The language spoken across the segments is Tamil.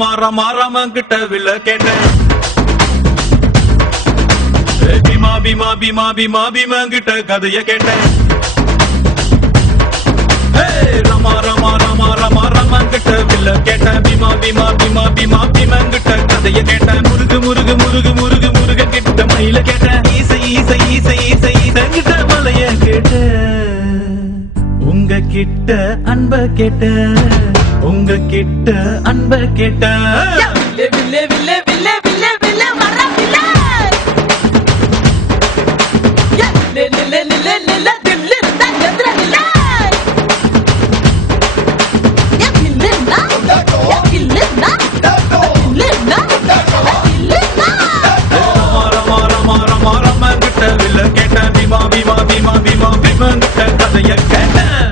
ராமன் கிட்ட வில்ல கேட்டேன். பீமா கிட்ட கதைய கேட்டேன். ராமன் கிட்ட வில்ல கேட்டேன். பீமா கிட்ட கதைய கேட்டேன். முருகு கிட்ட மயில கேட்டேன். ஈசை கிட்ட மலைய கேட்டேன். உங்க கிட்ட அன்ப கேட்டேன். உங்க கிட்ட அன்ப கேட்டேன். கிட்ட கதைய கேட்டேன்.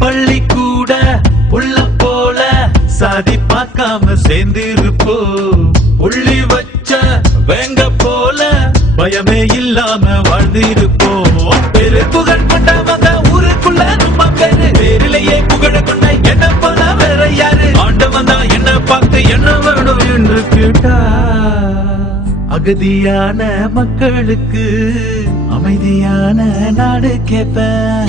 பள்ளி கூட உள்ள போல சாதி பார்க்காம சேர்ந்திருப்போ. உள்ளி வச்ச வேங்க போல பயமே இல்லாம வாழ்ந்திருப்போம். பெரு புகழ் கொண்டவங்க ஊருக்குள்ள நம்ம பேரு. பேரிலேயே புகழ கொண்ட என்ன போல வேற யாரு? ஆண்டவன் தான் என்ன பார்த்து என்ன வேணும் என்று கேட்டா. அகதியான மக்களுக்கு அமைதியான நாடு கேட்பேன்.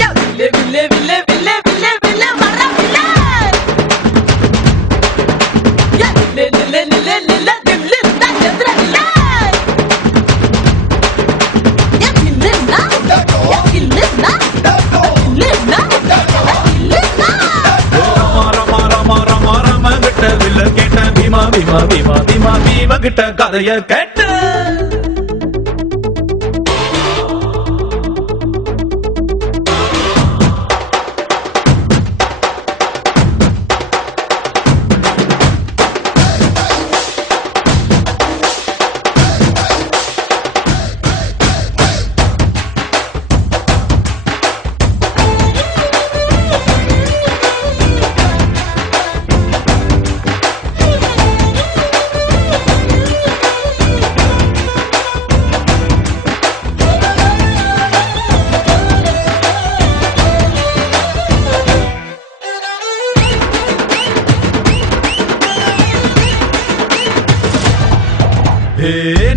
பீமா கிட்ட கதைய கேட்ட.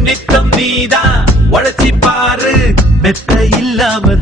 நித்தம் நீதான் உழைச்சி பாரு. மெத்த இல்லாம